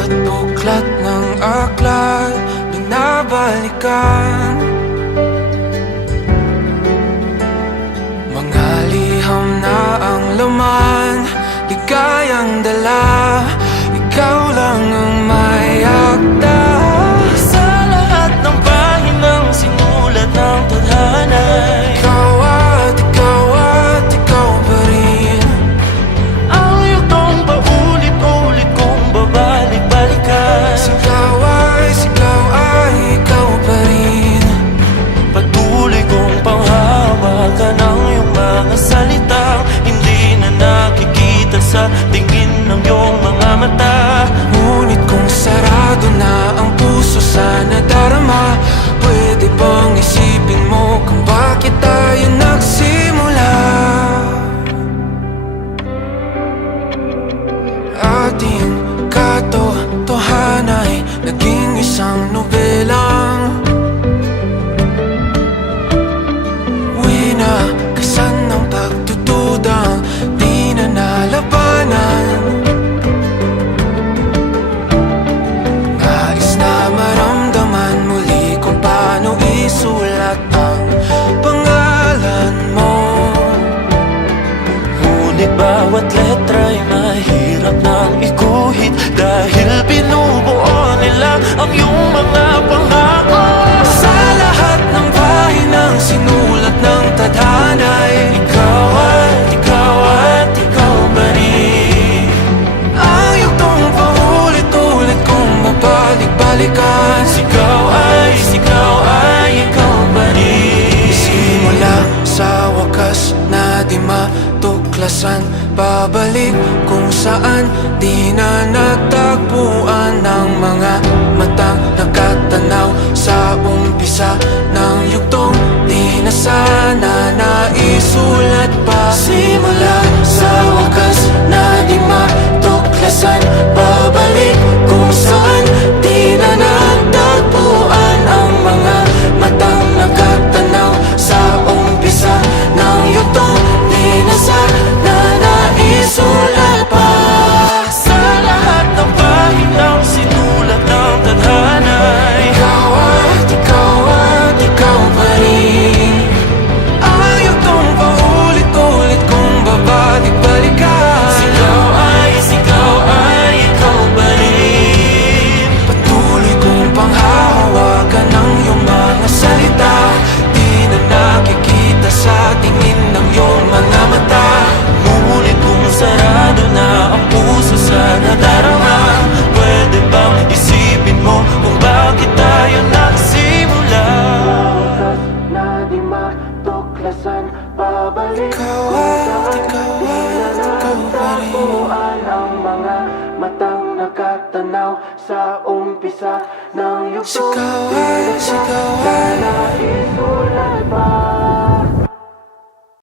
bawat buklat ng aklat binabalikan. Mga liham na ang laman, ligayang dala, ikaw lang ang may akda. Sa lahat ng pahinang sinulat ng tadhana, Ikaw at ikaw pa rin. ang yugtong paulit-ulit kong babalik-balikan. Sigaw ay ikaw pa rin. Patuloy kong panghawakan ang iyong mga salitang hindi na nakikita sa tingin ng iyong mga mata. Ngunit kung sarado na ang puso sa nadarama, pwede bang isipin mo kung bakit tayo nagsimula? Ating katotohanay naging isang nobelang winakasan ng pagtutudang di na nalabanan. Nais na maramdaman muli kung paano isulat ang pangalan mo. Ngunit bawat letra'y mahirap nang iguhit dahil binubuo nila ang iyong mga pangako. Sa lahat ng pahinang sinulat ng tadhana'y Ikaw at ikaw pa rin. ang yugtong paulit-ulit kong mabalik-balikan. Sigaw ay ikaw pa rin. Simula sa wakas na di matuklasan, babalik kung saan di na nagtagpuan ng mga matang nakatanaw sa umpisa ng yugtong di na sana naisulat pa. Simula sa wakas na di matuklasan, babalik kung saan di na nagtagpuan ang mga matang nakatanaw sa umpisa ng yugtong di na sana naisulat pa. Sa lahat ng pahinang sinulat ng tadhana, Ikaw at ikaw pa rin. Ang yugtong paulit-ulit kong babalik-balikan. Sigaw ay ikaw pa rin. Patuloy kong panghahawakan ng iyong mga salita, di na nakikita sa tingin ng iyong mga mata. Ngunit kung sarado na ang puso sa nadarama, pwede bang isipin mo kung bakit tayo nagsimula? Na di matuklasan, babalik ikaw pa rin. Ang mga matang nakatanaw sa umpisa ng yugtong.